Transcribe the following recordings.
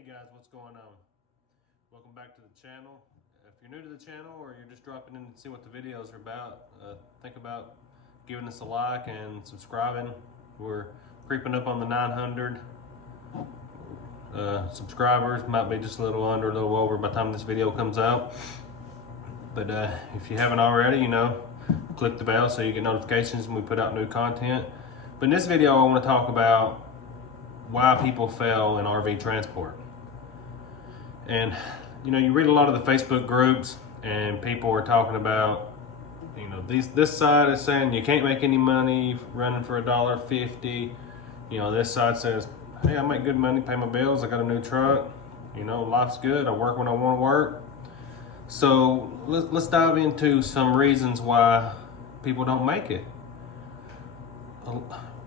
Hey guys, what's going on? Welcome back to the channel. If you're new to the channel or you're just dropping in to see what the videos are about, think about giving us a like and subscribing. We're creeping up on the 900 subscribers. Might be just a little under, a little over by the time this video comes out. But if you haven't already, click the bell so you get notifications when we put out new content. But in this video, I want to talk about why people fail in RV transport. And you read a lot of the Facebook groups and people are talking about, this side is saying you can't make any money running for $1.50. This side says, hey, I make good money, pay my bills, I got a new truck, life's good, I work when I want to work. So let's dive into some reasons why people don't make it.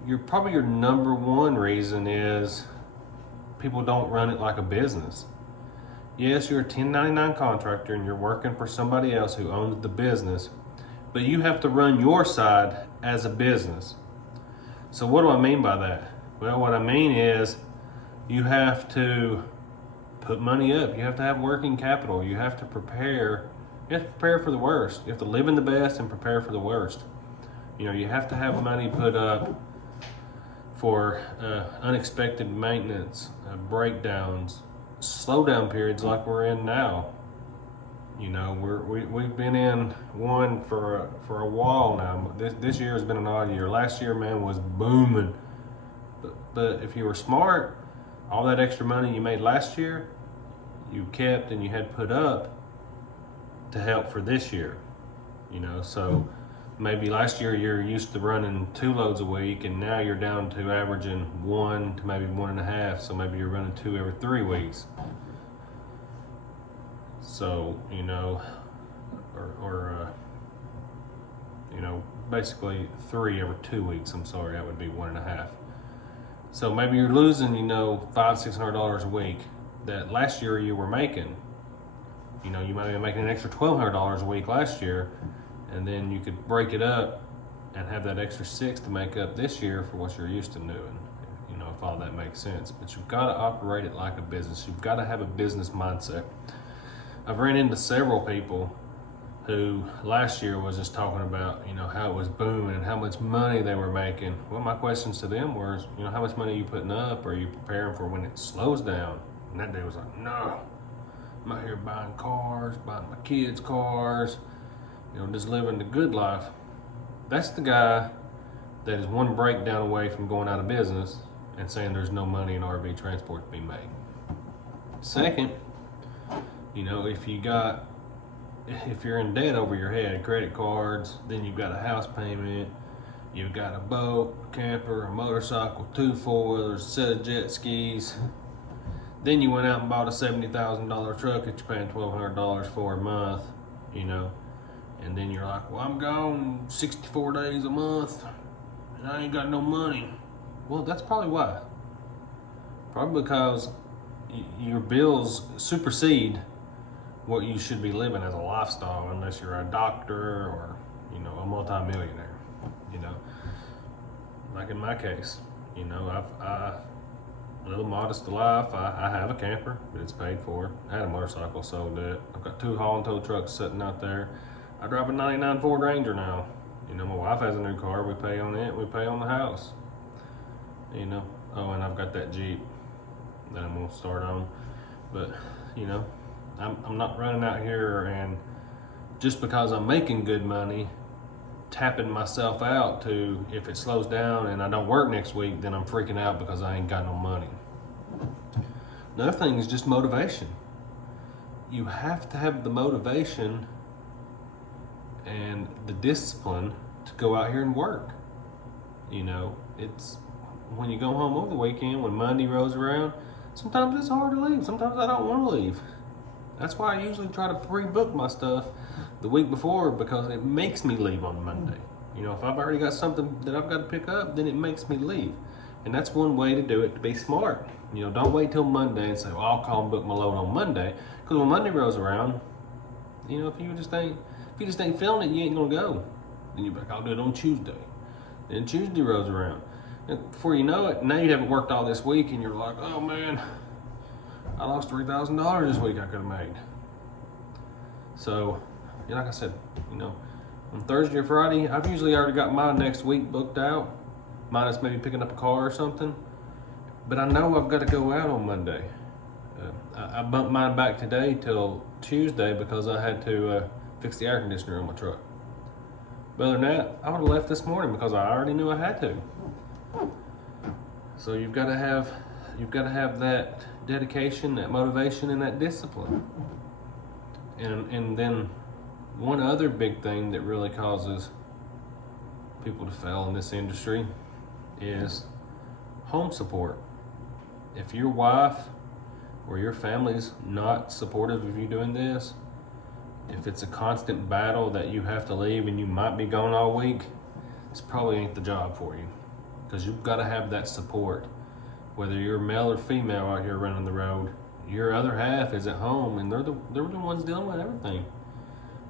Your number one reason is people don't run it like a business. Yes, you're a 1099 contractor and you're working for somebody else who owns the business, but you have to run your side as a business. So what do I mean by that? Well, what I mean is you have to put money up. You have to have working capital. You have to prepare. You have to prepare for the worst. You have to live in the best and prepare for the worst. You have to have money put up for unexpected maintenance, breakdowns, slowdown periods like we're in now. We've been in one for a while now. This year has been an odd year. Last year, man, was booming. But if you were smart, all that extra money you made last year, you kept and you had put up to help for this year. So maybe last year you're used to running 2 loads a week and now you're down to averaging 1 to maybe 1.5. So maybe you're running 2 every 3 weeks. So, basically 3 every 2 weeks. I'm sorry, that would be 1.5. So maybe you're losing, $500-$600 a week that last year you were making. You might be making an extra $1,200 a week last year, and then you could break it up and have that extra $600 to make up this year for what you're used to doing. If all that makes sense. But you've got to operate it like a business. You've got to have a business mindset. I've ran into several people who last year was just talking about, how it was booming and how much money they were making. Well, my questions to them was, how much money are you putting up? Are you preparing for when it slows down? And that day was like, no, I'm out here buying cars, buying my kids' cars, just living the good life. That's the guy that is one breakdown away from going out of business and saying there's no money in RV transport to be made. Second, if you're in debt over your head, credit cards, then you've got a house payment, you've got a boat, a camper, a motorcycle, 2 4-wheelers, a set of jet skis. Then you went out and bought a $70,000 truck that you're paying $1,200 for a month, and then you're like, well, I'm gone 64 days a month and I ain't got no money. Well, that's probably why. Probably because your bills supersede what you should be living as a lifestyle, unless you're a doctor or a multi-millionaire. Like in my case, I live a modest life. I have a camper, but it's paid for. I had a motorcycle, sold it. I've got 2 haul and tow trucks sitting out there. I drive a 99 Ford Ranger now. My wife has a new car. We pay on it. We pay on the house. Oh, and I've got that Jeep that I'm gonna start on. But I'm not running out here and just because I'm making good money, tapping myself out to, if it slows down and I don't work next week, then I'm freaking out because I ain't got no money. Another thing is just motivation. You have to have the motivation and the discipline to go out here and work. It's when you go home over the weekend, when Monday rolls around, sometimes it's hard to leave. Sometimes I don't want to leave. That's why I usually try to pre-book my stuff the week before, because it makes me leave on Monday. If I've already got something that I've got to pick up, then it makes me leave. And that's one way to do it, to be smart. Don't wait till Monday and say, well, I'll call and book my load on Monday. Because when Monday rolls around, if you just ain't feeling it, you ain't gonna go. Then you're like, I'll do it on Tuesday. Then Tuesday rolls around. And before you know it, now you haven't worked all this week and you're like, oh man, I lost $3,000 this week I could have made. So, like I said, on Thursday or Friday, I've usually already got my next week booked out, minus maybe picking up a car or something. But I know I've got to go out on Monday. I bumped mine back today till Tuesday because I had to fix the air conditioner on my truck. But other than that, I would have left this morning because I already knew I had to. So you've got to have that dedication, that motivation, and that discipline. And then one other big thing that really causes people to fail in this industry is home support. If your wife or your family's not supportive of you doing this, if it's a constant battle that you have to leave and you might be gone all week, this probably ain't the job for you, because you've got to have that support. Whether you're male or female out here running the road, your other half is at home and they're the ones dealing with everything.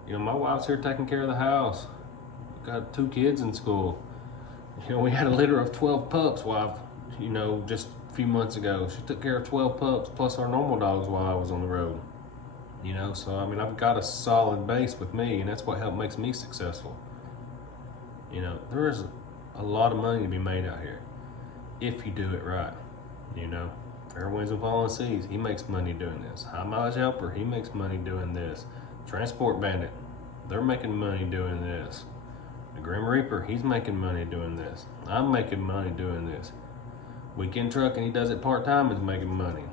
My wife's here taking care of the house. Got 2 kids in school. We had a litter of 12 pups just a few months ago. She took care of 12 pups plus our normal dogs while I was on the road. So I've got a solid base with me, and that's what makes me successful. There is a lot of money to be made out here if you do it right. Fair winds and falling seas, he makes money doing this. High mileage helper, he makes money doing this. Transport bandit, they're making money doing this. The Grim Reaper, he's making money doing this. I'm making money doing this. Weekend truck, and he does it part-time, is making money.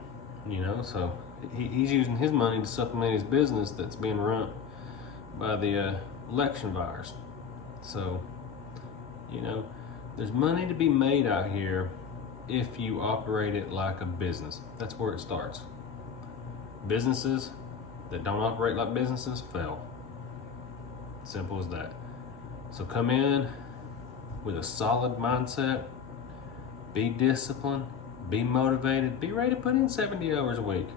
So he's using his money to supplement his business that's being run by the election virus. So, there's money to be made out here if you operate it like a business. That's where it starts. Businesses that don't operate like businesses fail. Simple as that. So come in with a solid mindset, be disciplined, be motivated, be ready to put in 70 hours a week.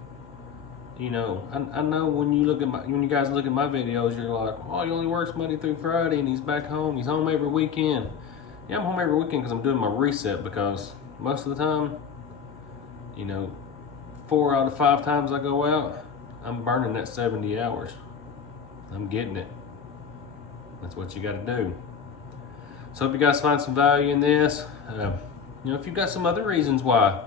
I know when you guys look at my videos, you're like, oh, he only works Monday through Friday and he's back home. He's home every weekend. Yeah, I'm home every weekend because I'm doing my reset, because most of the time, 4 out of 5 times I go out, I'm burning that 70 hours. I'm getting it. That's what you got to do. So hope you guys find some value in this. If you've got some other reasons why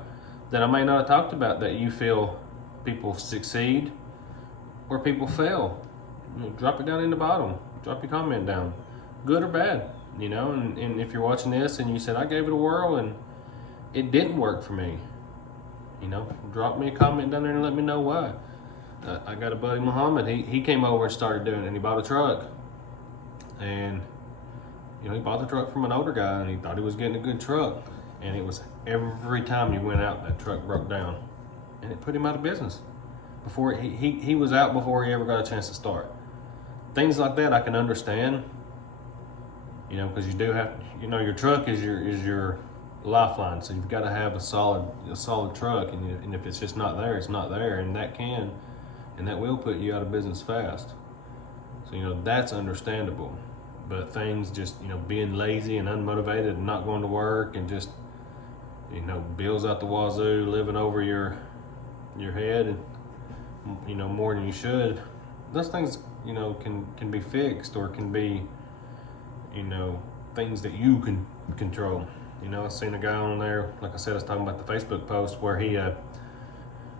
that I may not have talked about that you feel people succeed or people fail, drop it down in the bottom. Drop your comment down, good or bad. And if you're watching this and you said, I gave it a whirl and it didn't work for me, drop me a comment down there and let me know why. I got a buddy, Muhammad, he came over and started doing it, and he bought a truck. And, he bought the truck from an older guy, and he thought he was getting a good truck. And it was every time he went out, that truck broke down. And it put him out of business. Before he was out before he ever got a chance to start. Things like that I can understand, because you do have, your truck is your lifeline. So you've got to have a solid truck, and if it's just not there, it's not there, and that will put you out of business fast. So that's understandable. But things just being lazy and unmotivated and not going to work and just bills out the wazoo, living over your head, and more than you should. Those things can be fixed, or can be things that you can control. I seen a guy on there, like I said, I was talking about the Facebook post where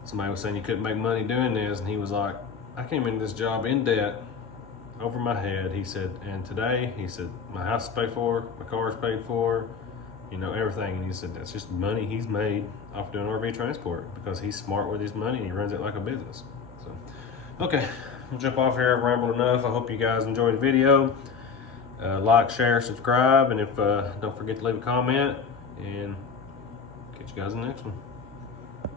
somebody was saying you couldn't make money doing this, and he was like, I came into this job in debt, over my head. He said, and today, he said, my house is paid for, my car is paid for, everything. And he said, that's just money he's made off doing RV transport, because he's smart with his money and he runs it like a business. So, okay, I'll jump off here. I've rambled enough. I hope you guys enjoyed the video. Like, share, subscribe, and if don't forget to leave a comment, and catch you guys in the next one.